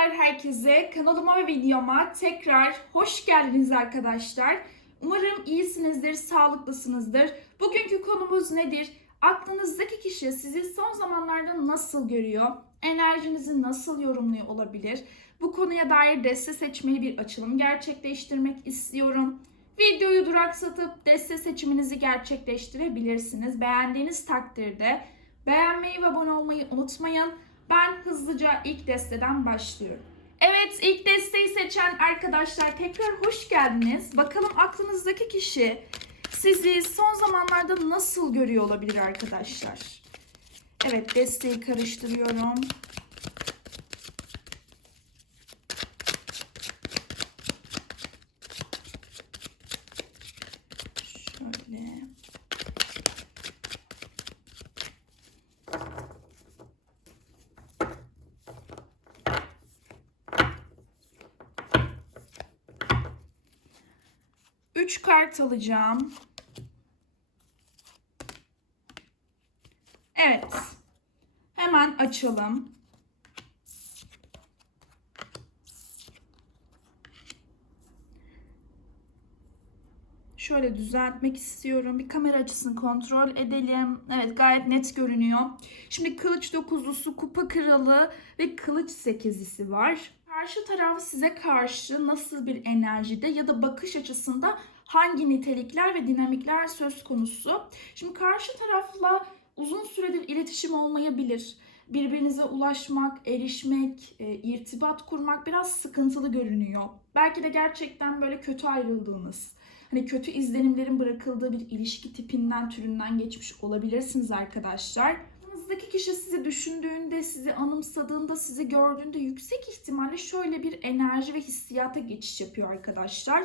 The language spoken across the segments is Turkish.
Merhabalar herkese. Kanalıma ve videoma tekrar hoş geldiniz arkadaşlar. Umarım iyisinizdir, sağlıklısınızdır. Bugünkü konumuz nedir? Aklınızdaki kişi sizi son zamanlarda nasıl görüyor? Enerjinizi nasıl yorumluyor olabilir? Bu konuya dair deste seçmeli bir açılım gerçekleştirmek istiyorum. Videoyu duraksatıp deste seçiminizi gerçekleştirebilirsiniz. Beğendiğiniz takdirde beğenmeyi ve abone olmayı unutmayın. Ben hızlıca ilk desteden başlıyorum. Evet ilk desteği seçen arkadaşlar tekrar hoş geldiniz. Bakalım aklınızdaki kişi sizi son zamanlarda nasıl görüyor olabilir arkadaşlar? Evet desteği karıştırıyorum. 3 kart alacağım. Evet. Hemen açalım. Şöyle düzeltmek istiyorum. Bir kamera açısını kontrol edelim. Evet gayet net görünüyor. Şimdi kılıç dokuzlusu, kupa kralı ve kılıç sekizlisi var. Karşı taraf size karşı nasıl bir enerjide ya da bakış açısında hangi nitelikler ve dinamikler söz konusu? Şimdi karşı tarafla uzun süredir iletişim olmayabilir. Birbirinize ulaşmak, erişmek, e, irtibat kurmak biraz sıkıntılı görünüyor. Belki de gerçekten böyle kötü ayrıldığınız, hani kötü izlenimlerin bırakıldığı bir ilişki tipinden, türünden geçmiş olabilirsiniz arkadaşlar. Aklınızdaki kişi sizi düşündüğünde, sizi anımsadığında, sizi gördüğünde yüksek ihtimalle şöyle bir enerji ve hissiyata geçiş yapıyor arkadaşlar.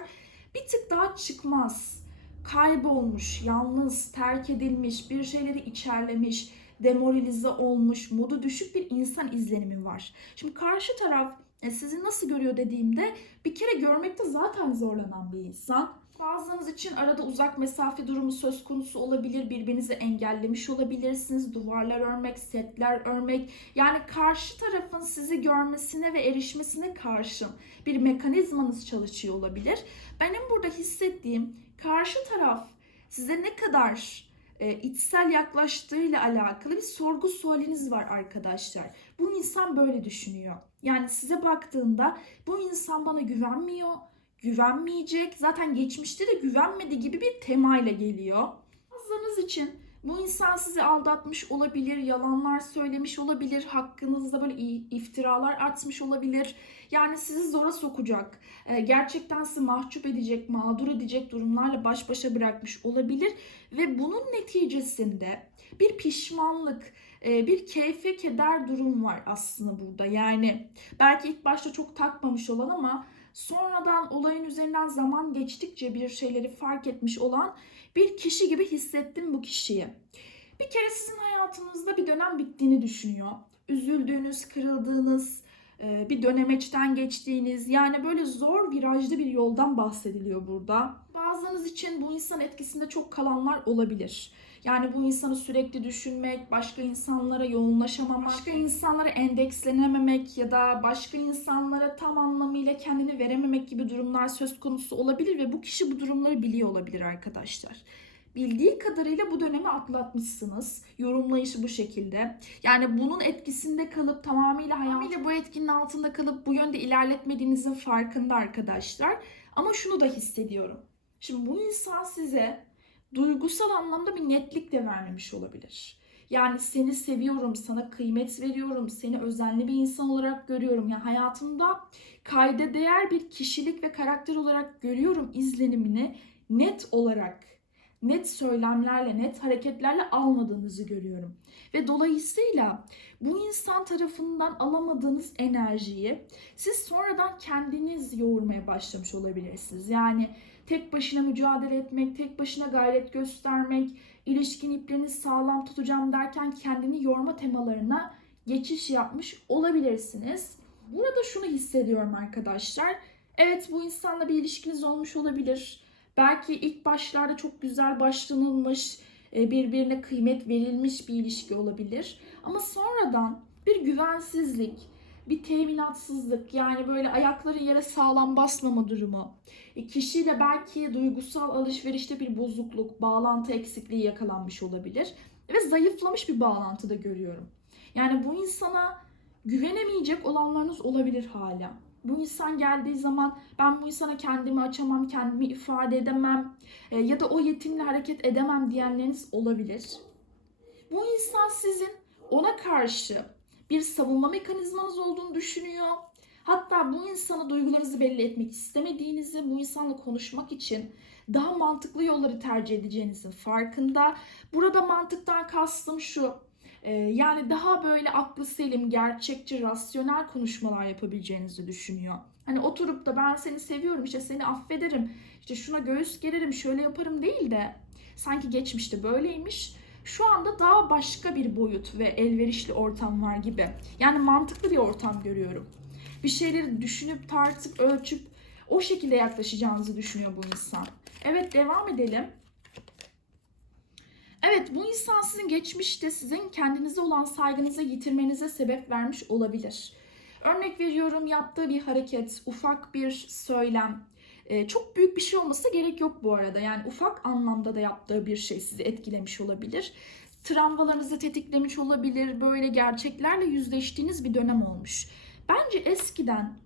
Bir tık daha çıkmaz, kaybolmuş, yalnız, terk edilmiş, bir şeyleri içerlemiş, demoralize olmuş, modu düşük bir insan izlenimi var. Şimdi karşı taraf e, sizi nasıl görüyor dediğimde bir kere görmekte zaten zorlanan bir insan. Bazılarınız için arada uzak mesafe durumu söz konusu olabilir. Birbirinizi engellemiş olabilirsiniz. Duvarlar örmek, setler örmek. Yani karşı tarafın sizi görmesine ve erişmesine karşın bir mekanizmanız çalışıyor olabilir. Benim burada hissettiğim karşı taraf size ne kadar e, içsel yaklaştığıyla alakalı bir sorgu sualiniz var arkadaşlar. Bu insan böyle düşünüyor. Yani size baktığında bu insan bana güvenmiyor, güvenmeyecek. Zaten geçmişte de güvenmedi gibi bir temayla geliyor. Bazılarınız için bu insan sizi aldatmış olabilir, yalanlar söylemiş olabilir, hakkınızda böyle iftiralar atmış olabilir. Yani sizi zora sokacak, e, gerçekten sizi mahcup edecek, mağdur edecek durumlarla baş başa bırakmış olabilir. Ve bunun neticesinde bir pişmanlık, e, bir keyfe keder durum var aslında burada. Yani belki ilk başta çok takmamış olan ama sonradan olayın üzerinden zaman geçtikçe bir şeyleri fark etmiş olan bir kişi gibi hissettim bu kişiyi. Bir kere sizin hayatınızda bir dönem bittiğini düşünüyor. Üzüldüğünüz, kırıldığınız, e, bir dönemeçten geçtiğiniz yani böyle zor virajlı bir yoldan bahsediliyor burada. Bazılarınız için bu insan etkisinde çok kalanlar olabilir. Yani bu insanı sürekli düşünmek, başka insanlara yoğunlaşamamak, başka insanlara endekslenememek ya da başka insanlara tam anlamıyla kendini verememek gibi durumlar söz konusu olabilir ve bu kişi bu durumları biliyor olabilir arkadaşlar. Bildiği kadarıyla bu dönemi atlatmışsınız. Yorumlayışı bu şekilde. Yani bunun etkisinde kalıp tamamıyla hayatıyla bu etkinin altında kalıp bu yönde ilerletmediğinizin farkında arkadaşlar. Ama şunu da hissediyorum. Şimdi bu insan size duygusal anlamda bir netlik de vermemiş olabilir. Yani seni seviyorum, sana kıymet veriyorum, seni özenli bir insan olarak görüyorum. Yani hayatımda kayda değer bir kişilik ve karakter olarak görüyorum izlenimini net olarak, net söylemlerle, net hareketlerle almadığınızı görüyorum. Ve dolayısıyla bu insan tarafından alamadığınız enerjiyi siz sonradan kendiniz yoğurmaya başlamış olabilirsiniz. Yani tek başına mücadele etmek, tek başına gayret göstermek, ilişkin iplerini sağlam tutacağım derken kendini yorma temalarına geçiş yapmış olabilirsiniz. Burada şunu hissediyorum arkadaşlar. Evet bu insanla bir ilişkiniz olmuş olabilir. Belki ilk başlarda çok güzel başlanılmış, e, birbirine kıymet verilmiş bir ilişki olabilir. Ama sonradan bir güvensizlik, bir teminatsızlık yani böyle ayakların yere sağlam basmama durumu. E, kişiyle belki duygusal alışverişte bir bozukluk, bağlantı eksikliği yakalanmış olabilir. Ve zayıflamış bir bağlantı da görüyorum. Yani bu insana güvenemeyecek olanlarınız olabilir hala. Bu insan geldiği zaman ben bu insana kendimi açamam, kendimi ifade edemem e, ya da o yetimle hareket edemem diyenleriniz olabilir. Bu insan sizin ona karşı bir savunma mekanizmanız olduğunu düşünüyor. Hatta bu insana duygularınızı belli etmek istemediğinizi, bu insanla konuşmak için daha mantıklı yolları tercih edeceğinizin farkında. Burada mantıktan kastım şu. e, Yani daha böyle aklı selim, gerçekçi, rasyonel konuşmalar yapabileceğinizi düşünüyor. Hani oturup da ben seni seviyorum, işte seni affederim, işte şuna göğüs gererim, şöyle yaparım değil de sanki geçmişte böyleymiş. Şu anda daha başka bir boyut ve elverişli ortam var gibi. Yani mantıklı bir ortam görüyorum. Bir şeyleri düşünüp, tartıp, ölçüp o şekilde yaklaşacağınızı düşünüyor bu insan. Evet devam edelim. Evet bu insan sizin geçmişte sizin kendinize olan saygınızı yitirmenize sebep vermiş olabilir. Örnek veriyorum yaptığı bir hareket, ufak bir söylem, e, çok büyük bir şey olması gerek yok bu arada. Yani ufak anlamda da yaptığı bir şey sizi etkilemiş olabilir. Travmalarınızı tetiklemiş olabilir. Böyle gerçeklerle yüzleştiğiniz bir dönem olmuş. Bence eskiden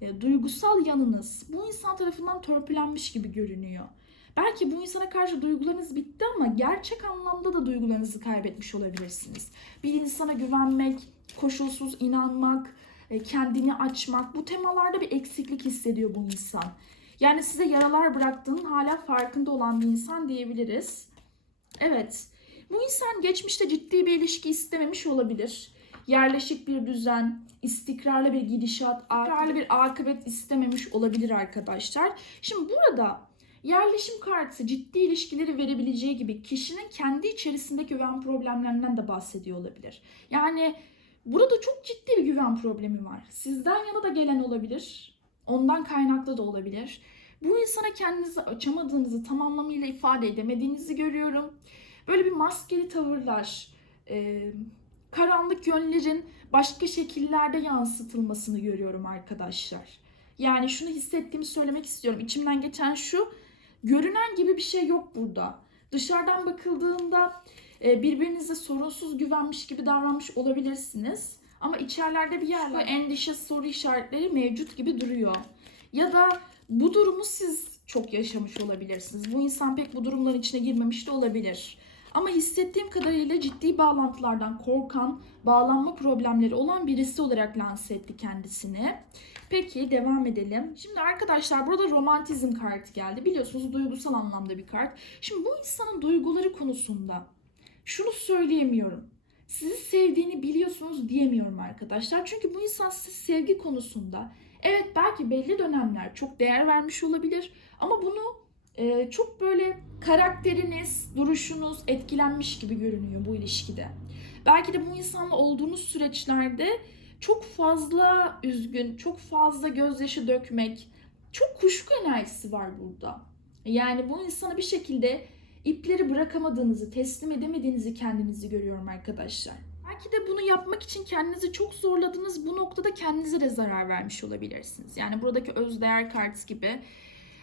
e, duygusal yanınız bu insan tarafından törpülenmiş gibi görünüyor. Belki bu insana karşı duygularınız bitti ama gerçek anlamda da duygularınızı kaybetmiş olabilirsiniz. Bir insana güvenmek, koşulsuz inanmak, e, kendini açmak bu temalarda bir eksiklik hissediyor bu insan. Yani size yaralar bıraktığının hala farkında olan bir insan diyebiliriz. Evet. Bu insan geçmişte ciddi bir ilişki istememiş olabilir. Yerleşik bir düzen, istikrarlı bir gidişat, istikrarlı bir akıbet istememiş olabilir arkadaşlar. Şimdi burada yerleşim kartı ciddi ilişkileri verebileceği gibi kişinin kendi içerisindeki güven problemlerinden de bahsediyor olabilir. Yani burada çok ciddi bir güven problemi var. Sizden yana da gelen olabilir. Ondan kaynaklı da olabilir. Bu insana kendinizi açamadığınızı, tam anlamıyla ifade edemediğinizi görüyorum. Böyle bir maskeli tavırlar, e, karanlık yönlerin başka şekillerde yansıtılmasını görüyorum arkadaşlar. Yani şunu hissettiğimi söylemek istiyorum. İçimden geçen şu, görünen gibi bir şey yok burada. Dışarıdan bakıldığında e, birbirinize sorunsuz güvenmiş gibi davranmış olabilirsiniz. Ama içerlerde bir yerler endişe, soru işaretleri mevcut gibi duruyor. Ya da bu durumu siz çok yaşamış olabilirsiniz. Bu insan pek bu durumların içine girmemiş de olabilir. Ama hissettiğim kadarıyla ciddi bağlantılardan korkan, bağlanma problemleri olan birisi olarak lanse etti kendisini. Peki devam edelim. Şimdi arkadaşlar burada romantizm kartı geldi. Biliyorsunuz duygusal anlamda bir kart. Şimdi bu insanın duyguları konusunda şunu söyleyemiyorum. Sizi sevdiğini biliyorsunuz diyemiyorum arkadaşlar. Çünkü bu insan size sevgi konusunda evet belki belli dönemler çok değer vermiş olabilir ama bunu e, çok böyle karakteriniz, duruşunuz etkilenmiş gibi görünüyor bu ilişkide. Belki de bu insanla olduğunuz süreçlerde çok fazla üzgün, çok fazla gözyaşı dökmek, çok kuşku enerjisi var burada. Yani bu insana bir şekilde ipleri bırakamadığınızı, teslim edemediğinizi kendinizi görüyorum arkadaşlar. Belki de bunu yapmak için kendinizi çok zorladınız. Bu noktada kendinize de zarar vermiş olabilirsiniz. Yani buradaki özdeğer kartı gibi.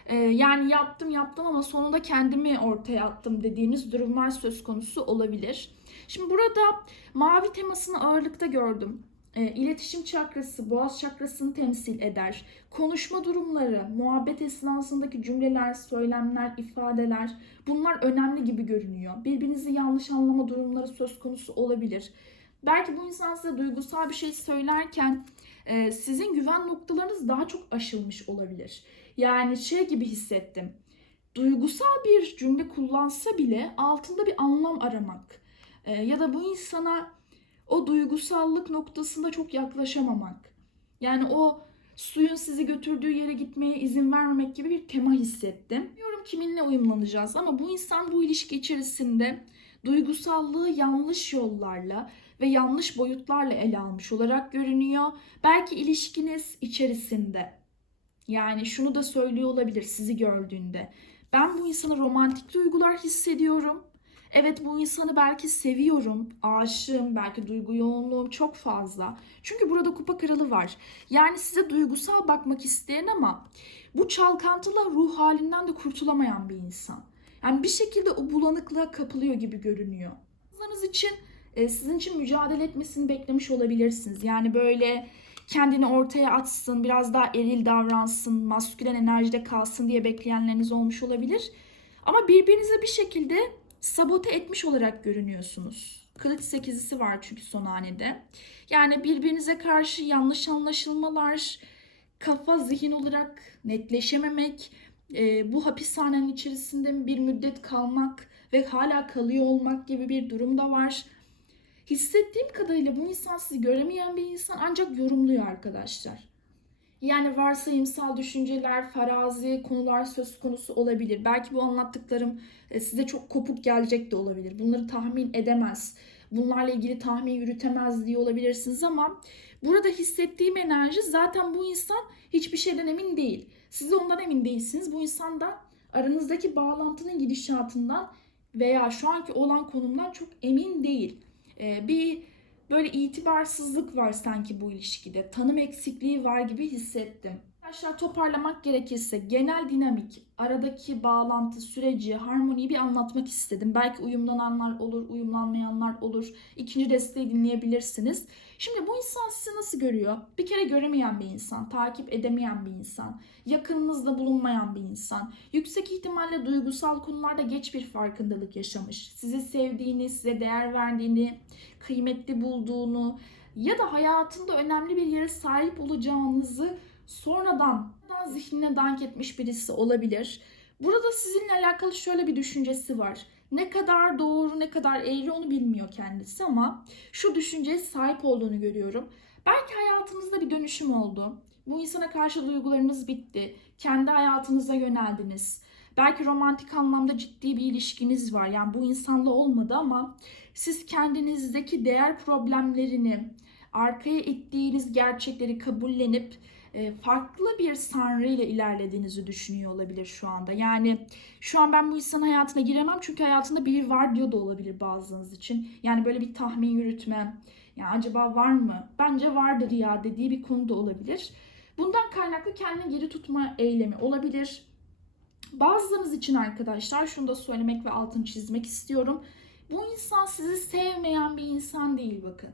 Ee, yani yaptım yaptım ama sonunda kendimi ortaya attım dediğiniz durumlar söz konusu olabilir. Şimdi burada mavi temasını ağırlıkta gördüm. E, iletişim çakrası, boğaz çakrasını temsil eder. Konuşma durumları, muhabbet esnasındaki cümleler, söylemler, ifadeler bunlar önemli gibi görünüyor. Birbirinizi yanlış anlama durumları söz konusu olabilir. Belki bu insan size duygusal bir şey söylerken e, sizin güven noktalarınız daha çok aşılmış olabilir. Yani şey gibi hissettim. Duygusal bir cümle kullansa bile altında bir anlam aramak e, ya da bu insana o duygusallık noktasında çok yaklaşamamak. Yani o suyun sizi götürdüğü yere gitmeye izin vermemek gibi bir tema hissettim. Bilmiyorum kiminle uyumlanacağız ama bu insan bu ilişki içerisinde duygusallığı yanlış yollarla ve yanlış boyutlarla ele almış olarak görünüyor. Belki ilişkiniz içerisinde. Yani şunu da söylüyor olabilir sizi gördüğünde. Ben bu insana romantik duygular hissediyorum. Evet bu insanı belki seviyorum, aşığım, belki duygu yoğunluğum çok fazla. Çünkü burada kupa kralı var. Yani size duygusal bakmak isteyen ama bu çalkantılı ruh halinden de kurtulamayan bir insan. Yani bir şekilde o bulanıklığa kapılıyor gibi görünüyor. Bazılarınız için e, sizin için mücadele etmesini beklemiş olabilirsiniz. Yani böyle kendini ortaya atsın, biraz daha eril davransın, maskülen enerjide kalsın diye bekleyenleriniz olmuş olabilir. Ama birbirinize bir şekilde sabote etmiş olarak görünüyorsunuz. Kılıç sekizisi var çünkü son hanede. Yani birbirinize karşı yanlış anlaşılmalar, kafa zihin olarak netleşememek, e, bu hapishanenin içerisinde bir müddet kalmak ve hala kalıyor olmak gibi bir durum da var. Hissettiğim kadarıyla bu insan sizi göremeyen bir insan ancak yorumluyor arkadaşlar. Yani varsayımsal düşünceler, farazi konular söz konusu olabilir. Belki bu anlattıklarım e, size çok kopuk gelecek de olabilir. Bunları tahmin edemez. Bunlarla ilgili tahmin yürütemez diye olabilirsiniz ama burada hissettiğim enerji zaten bu insan hiçbir şeyden emin değil. Siz de ondan emin değilsiniz. Bu insan da aranızdaki bağlantının gidişatından veya şu anki olan konumdan çok emin değil. Ee, bir böyle itibarsızlık var sanki bu ilişkide. Tanım eksikliği var gibi hissettim. Arkadaşlar toparlamak gerekirse genel dinamik, aradaki bağlantı, süreci, harmoniyi bir anlatmak istedim. Belki uyumlananlar olur, uyumlanmayanlar olur. İkinci desteği dinleyebilirsiniz. Şimdi bu insan sizi nasıl görüyor? Bir kere göremeyen bir insan, takip edemeyen bir insan, yakınınızda bulunmayan bir insan. Yüksek ihtimalle duygusal konularda geç bir farkındalık yaşamış. Sizi sevdiğini, size değer verdiğini, kıymetli bulduğunu ya da hayatında önemli bir yere sahip olacağınızı sonradan zihnine dank etmiş birisi olabilir. Burada sizinle alakalı şöyle bir düşüncesi var. Ne kadar doğru ne kadar eğri onu bilmiyor kendisi ama şu düşünceye sahip olduğunu görüyorum. Belki hayatınızda bir dönüşüm oldu. Bu insana karşı duygularınız bitti. Kendi hayatınıza yöneldiniz. Belki romantik anlamda ciddi bir ilişkiniz var. Yani bu insanla olmadı ama siz kendinizdeki değer problemlerini, arkaya ittiğiniz gerçekleri kabullenip farklı bir sanrı ile ilerlediğinizi düşünüyor olabilir şu anda. Yani şu an ben bu insanın hayatına giremem çünkü hayatında biri var diyor da olabilir bazılarınız için. Yani böyle bir tahmin yürütme. Yani acaba var mı? Bence vardır ya dediği bir konu da olabilir. Bundan kaynaklı kendini geri tutma eylemi olabilir. Bazılarınız için arkadaşlar şunu da söylemek ve altını çizmek istiyorum. Bu insan sizi sevmeyen bir insan değil bakın.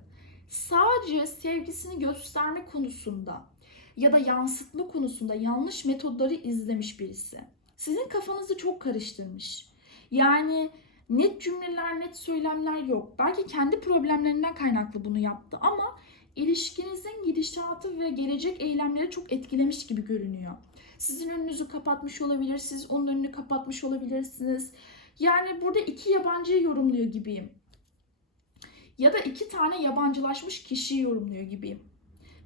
Sadece sevgisini gösterme konusunda ya da yansıtma konusunda yanlış metodları izlemiş birisi. Sizin kafanızı çok karıştırmış. Yani net cümleler, net söylemler yok. Belki kendi problemlerinden kaynaklı bunu yaptı ama ilişkinizin gidişatı ve gelecek eylemleri çok etkilemiş gibi görünüyor. Sizin önünüzü kapatmış olabilir, siz onun önünü kapatmış olabilirsiniz. Yani burada iki yabancıyı yorumluyor gibiyim. Ya da iki tane yabancılaşmış kişiyi yorumluyor gibiyim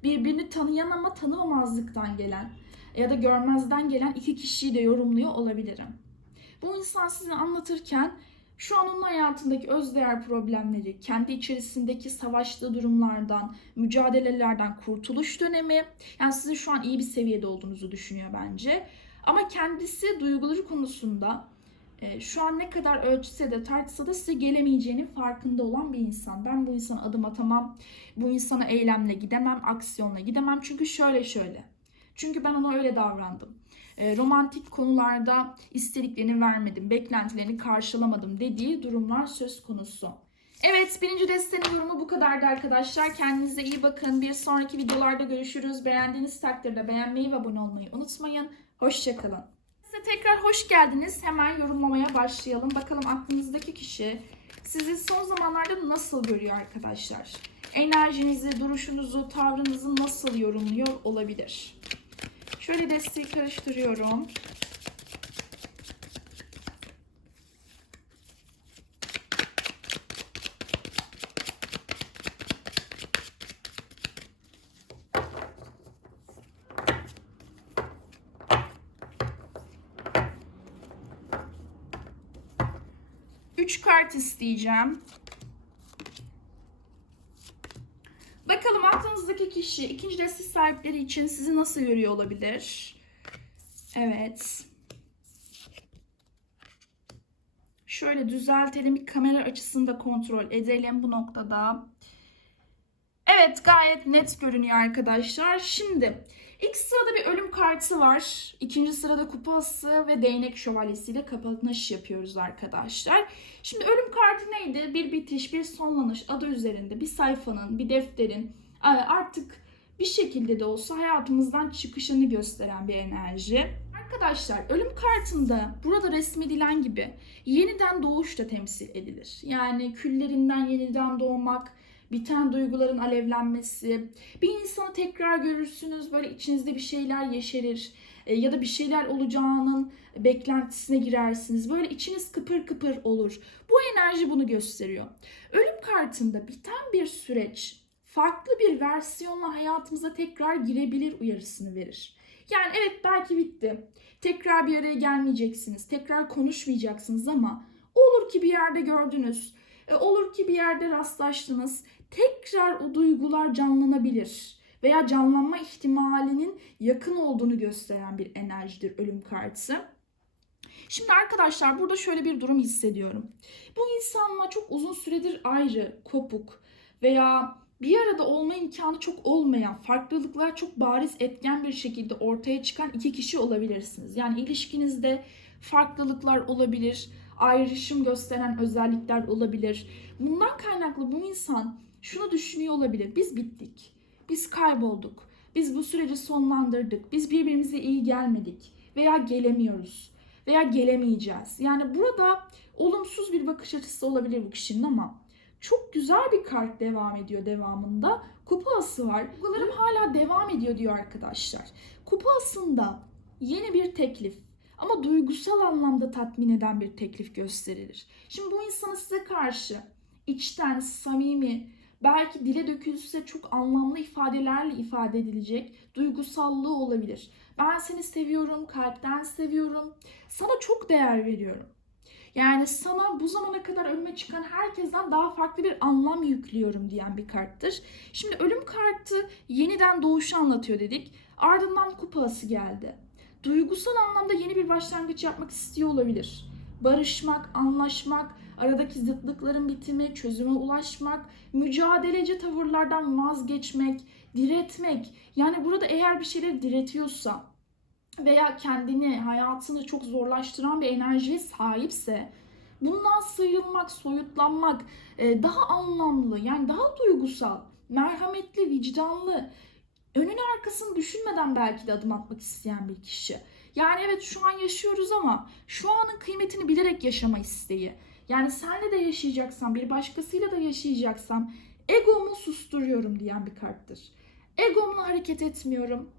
birbirini tanıyan ama tanımamazlıktan gelen ya da görmezden gelen iki kişiyi de yorumluyor olabilirim. Bu insan size anlatırken şu an onun hayatındaki özdeğer problemleri, kendi içerisindeki savaştığı durumlardan, mücadelelerden kurtuluş dönemi, yani sizin şu an iyi bir seviyede olduğunuzu düşünüyor bence. Ama kendisi duyguları konusunda şu an ne kadar ölçse de tartsa da size gelemeyeceğinin farkında olan bir insan. Ben bu insana adım atamam. Bu insana eylemle gidemem, aksiyonla gidemem. Çünkü şöyle şöyle. Çünkü ben ona öyle davrandım. E, romantik konularda istediklerini vermedim, beklentilerini karşılamadım dediği durumlar söz konusu. Evet birinci destenin yorumu bu kadardı arkadaşlar. Kendinize iyi bakın. Bir sonraki videolarda görüşürüz. Beğendiğiniz takdirde beğenmeyi ve abone olmayı unutmayın. Hoşçakalın. Size tekrar hoş geldiniz. Hemen yorumlamaya başlayalım. Bakalım aklınızdaki kişi sizi son zamanlarda nasıl görüyor arkadaşlar? Enerjinizi, duruşunuzu, tavrınızı nasıl yorumluyor olabilir? Şöyle desteği karıştırıyorum. Kart isteyeceğim. Bakalım aklınızdaki kişi ikinci deste sahipleri için sizi nasıl görüyor olabilir? Evet. Şöyle düzeltelim. Bir kamera açısını kontrol edelim bu noktada. Evet gayet net görünüyor arkadaşlar. Şimdi ilk sırada bir ölüm kartı var. İkinci sırada kupası ve değnek şövalyesiyle kapanış yapıyoruz arkadaşlar. Şimdi ölüm kartı neydi? Bir bitiş, bir sonlanış adı üzerinde bir sayfanın, bir defterin e, artık bir şekilde de olsa hayatımızdan çıkışını gösteren bir enerji. Arkadaşlar ölüm kartında burada resmedilen gibi yeniden doğuş da temsil edilir. Yani küllerinden yeniden doğmak, biten duyguların alevlenmesi, bir insanı tekrar görürsünüz böyle içinizde bir şeyler yeşerir e, ya da bir şeyler olacağının beklentisine girersiniz. Böyle içiniz kıpır kıpır olur. Bu enerji bunu gösteriyor. Ölüm kartında biten bir süreç farklı bir versiyonla hayatımıza tekrar girebilir uyarısını verir. Yani evet belki bitti. Tekrar bir araya gelmeyeceksiniz. Tekrar konuşmayacaksınız ama olur ki bir yerde gördünüz. E, olur ki bir yerde rastlaştınız. Tekrar o duygular canlanabilir veya canlanma ihtimalinin yakın olduğunu gösteren bir enerjidir ölüm kartı. Şimdi arkadaşlar burada şöyle bir durum hissediyorum. Bu insanla çok uzun süredir ayrı, kopuk veya bir arada olma imkanı çok olmayan, farklılıklar çok bariz etken bir şekilde ortaya çıkan iki kişi olabilirsiniz. Yani ilişkinizde farklılıklar olabilir, ayrışım gösteren özellikler olabilir. Bundan kaynaklı bu insan şunu düşünüyor olabilir. Biz bittik. Biz kaybolduk. Biz bu süreci sonlandırdık. Biz birbirimize iyi gelmedik veya gelemiyoruz veya gelemeyeceğiz. Yani burada olumsuz bir bakış açısı olabilir bu kişinin ama çok güzel bir kart devam ediyor devamında. Kupa ası var. Kupalarım hala devam ediyor diyor arkadaşlar. Kupa asında yeni bir teklif ama duygusal anlamda tatmin eden bir teklif gösterilir. Şimdi bu insanı size karşı içten, samimi, belki dile dökülse çok anlamlı ifadelerle ifade edilecek duygusallığı olabilir. Ben seni seviyorum, kalpten seviyorum. Sana çok değer veriyorum. Yani sana bu zamana kadar önüme çıkan herkesten daha farklı bir anlam yüklüyorum diyen bir karttır. Şimdi ölüm kartı yeniden doğuşu anlatıyor dedik. Ardından kupası geldi. Duygusal anlamda yeni bir başlangıç yapmak istiyor olabilir. Barışmak, anlaşmak, aradaki zıtlıkların bitimi, çözüme ulaşmak, mücadeleci tavırlardan vazgeçmek, diretmek. Yani burada eğer bir şeyleri diretiyorsa veya kendini, hayatını çok zorlaştıran bir enerjiye sahipse bundan sıyrılmak, soyutlanmak e, daha anlamlı, yani daha duygusal, merhametli, vicdanlı, önünü arkasını düşünmeden belki de adım atmak isteyen bir kişi. Yani evet şu an yaşıyoruz ama şu anın kıymetini bilerek yaşama isteği. Yani senle de yaşayacaksam, bir başkasıyla da yaşayacaksam egomu susturuyorum diyen bir karttır. Egomla hareket etmiyorum.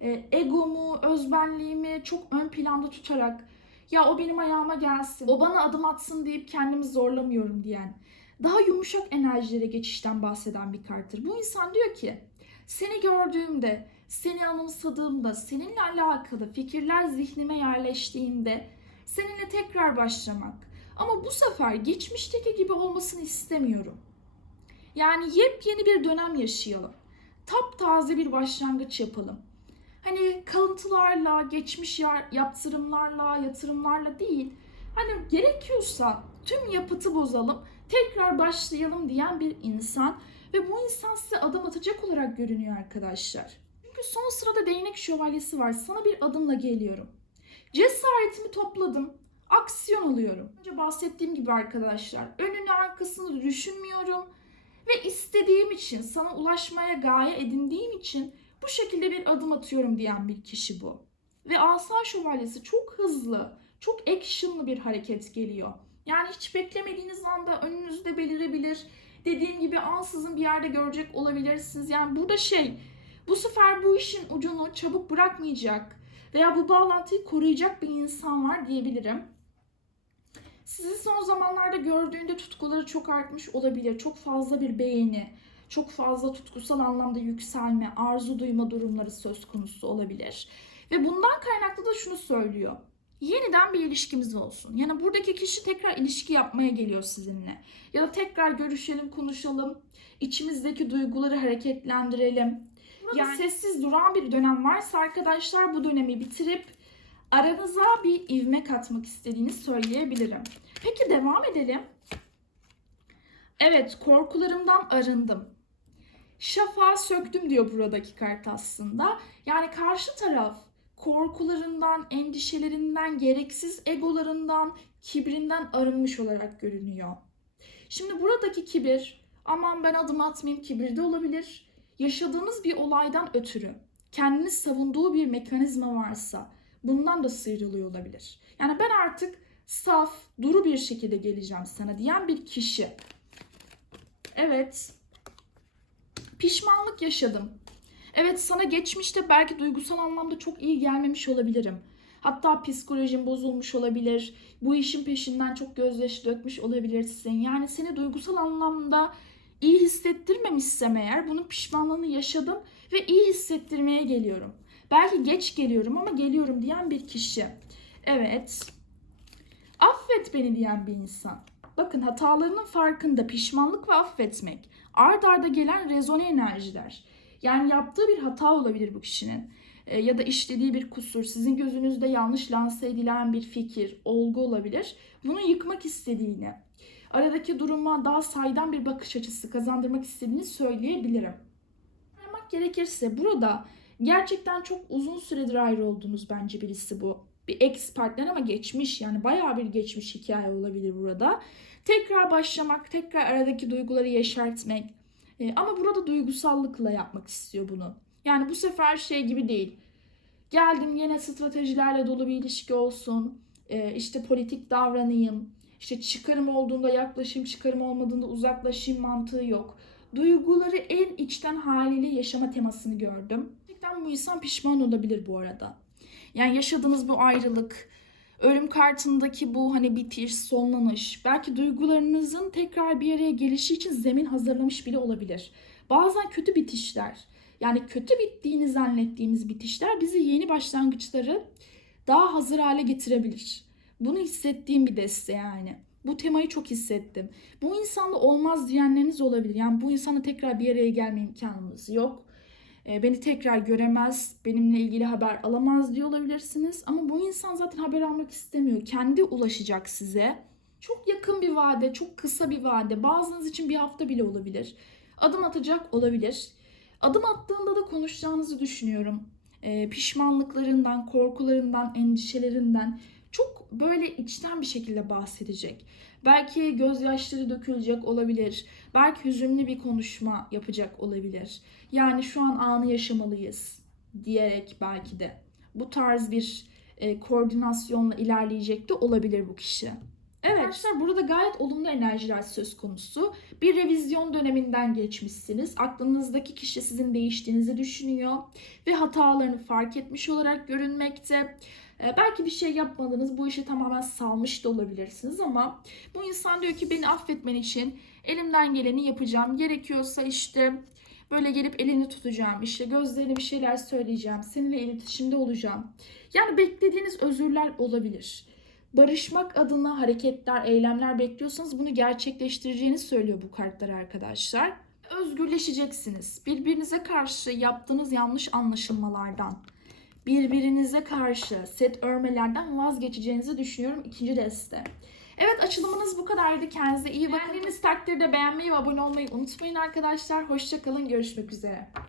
E, egomu, özbenliğimi çok ön planda tutarak ya o benim ayağıma gelsin, o bana adım atsın deyip kendimi zorlamıyorum diyen, daha yumuşak enerjilere geçişten bahseden bir karttır. Bu insan diyor ki seni gördüğümde, seni anımsadığımda, seninle alakalı fikirler zihnime yerleştiğinde seninle tekrar başlamak. Ama bu sefer geçmişteki gibi olmasını istemiyorum. Yani yepyeni bir dönem yaşayalım. Taptaze bir başlangıç yapalım. Hani kalıntılarla, geçmiş yaptırımlarla, yatırımlarla değil. Hani gerekiyorsa tüm yapıtı bozalım, tekrar başlayalım diyen bir insan ve bu insan size adım atacak olarak görünüyor arkadaşlar. Çünkü son sırada değnek şövalyesi var. Sana bir adımla geliyorum. Cesaretimi topladım. Aksiyon alıyorum. Önce bahsettiğim gibi arkadaşlar. Önünü arkasını düşünmüyorum. Ve istediğim için, sana ulaşmaya gaye edindiğim için bu şekilde bir adım atıyorum diyen bir kişi bu. Ve asa şövalyesi çok hızlı, çok actionlı bir hareket geliyor. Yani hiç beklemediğiniz anda önünüzde belirebilir. Dediğim gibi ansızın bir yerde görecek olabilirsiniz. Yani burada şey, bu sefer bu işin ucunu çabuk bırakmayacak veya bu bağlantıyı koruyacak bir insan var diyebilirim. Sizi son zamanlarda gördüğünde tutkuları çok artmış olabilir. Çok fazla bir beğeni, çok fazla tutkusal anlamda yükselme, arzu duyma durumları söz konusu olabilir. Ve bundan kaynaklı da şunu söylüyor. Yeniden bir ilişkimiz olsun. Yani buradaki kişi tekrar ilişki yapmaya geliyor sizinle. Ya da tekrar görüşelim, konuşalım. içimizdeki duyguları hareketlendirelim. Burada yani sessiz duran bir dönem varsa arkadaşlar bu dönemi bitirip aranıza bir ivme katmak istediğini söyleyebilirim. Peki devam edelim. Evet, korkularımdan arındım. Şafağı söktüm diyor buradaki kart aslında. Yani karşı taraf korkularından, endişelerinden, gereksiz egolarından, kibrinden arınmış olarak görünüyor. Şimdi buradaki kibir, aman ben adım atmayayım kibirde olabilir. Yaşadığınız bir olaydan ötürü kendini savunduğu bir mekanizma varsa bundan da sıyrılıyor olabilir. Yani ben artık saf, duru bir şekilde geleceğim sana diyen bir kişi. Evet. Pişmanlık yaşadım. Evet sana geçmişte belki duygusal anlamda çok iyi gelmemiş olabilirim. Hatta psikolojin bozulmuş olabilir. Bu işin peşinden çok gözyaşı dökmüş olabilirsin. Yani seni duygusal anlamda iyi hissettirmemişsem eğer bunun pişmanlığını yaşadım ve iyi hissettirmeye geliyorum. Belki geç geliyorum ama geliyorum diyen bir kişi. Evet. Affet beni diyen bir insan. Bakın hatalarının farkında pişmanlık ve affetmek. Ard arda gelen rezone enerjiler. Yani yaptığı bir hata olabilir bu kişinin. E, ya da işlediği bir kusur, sizin gözünüzde yanlış lanse edilen bir fikir, olgu olabilir. Bunu yıkmak istediğini, aradaki duruma daha saydam bir bakış açısı kazandırmak istediğini söyleyebilirim. Aramak gerekirse burada gerçekten çok uzun süredir ayrı olduğunuz bence birisi bu. Bir ex partner ama geçmiş yani bayağı bir geçmiş hikaye olabilir burada. Tekrar başlamak, tekrar aradaki duyguları yeşertmek. E, ama burada duygusallıkla yapmak istiyor bunu. Yani bu sefer şey gibi değil. Geldim yine stratejilerle dolu bir ilişki olsun. E, işte politik davranayım. İşte çıkarım olduğunda yaklaşayım, çıkarım olmadığında uzaklaşayım mantığı yok. Duyguları en içten haliyle yaşama temasını gördüm. Gerçekten bu insan pişman olabilir bu arada. Yani yaşadığınız bu ayrılık, ölüm kartındaki bu hani bitiş, sonlanış, belki duygularınızın tekrar bir araya gelişi için zemin hazırlamış bile olabilir. Bazen kötü bitişler, yani kötü bittiğini zannettiğimiz bitişler bizi yeni başlangıçları daha hazır hale getirebilir. Bunu hissettiğim bir deste yani. Bu temayı çok hissettim. Bu insanla olmaz diyenleriniz olabilir. Yani bu insanla tekrar bir araya gelme imkanımız yok. E, beni tekrar göremez, benimle ilgili haber alamaz diye olabilirsiniz. Ama bu insan zaten haber almak istemiyor. Kendi ulaşacak size. Çok yakın bir vade, çok kısa bir vade. Bazınız için bir hafta bile olabilir. Adım atacak olabilir. Adım attığında da konuşacağınızı düşünüyorum. E, pişmanlıklarından, korkularından, endişelerinden çok böyle içten bir şekilde bahsedecek. Belki gözyaşları dökülecek olabilir. Belki hüzünlü bir konuşma yapacak olabilir. Yani şu an anı yaşamalıyız diyerek belki de bu tarz bir e, koordinasyonla ilerleyecek de olabilir bu kişi. Evet. Arkadaşlar burada gayet olumlu enerjiler söz konusu. Bir revizyon döneminden geçmişsiniz. Aklınızdaki kişi sizin değiştiğinizi düşünüyor ve hatalarını fark etmiş olarak görünmekte. Ee, belki bir şey yapmadınız, bu işi tamamen salmış da olabilirsiniz ama bu insan diyor ki beni affetmen için elimden geleni yapacağım. Gerekiyorsa işte böyle gelip elini tutacağım, işte gözlerine bir şeyler söyleyeceğim, seninle iletişimde olacağım. Yani beklediğiniz özürler olabilir. Barışmak adına hareketler, eylemler bekliyorsanız bunu gerçekleştireceğini söylüyor bu kartlar arkadaşlar. Özgürleşeceksiniz. Birbirinize karşı yaptığınız yanlış anlaşılmalardan, birbirinize karşı set örmelerden vazgeçeceğinizi düşünüyorum ikinci deste. Evet açılımınız bu kadardı. Kendinize iyi bakın. Beğendiğiniz takdirde beğenmeyi ve abone olmayı unutmayın arkadaşlar. Hoşçakalın. Görüşmek üzere.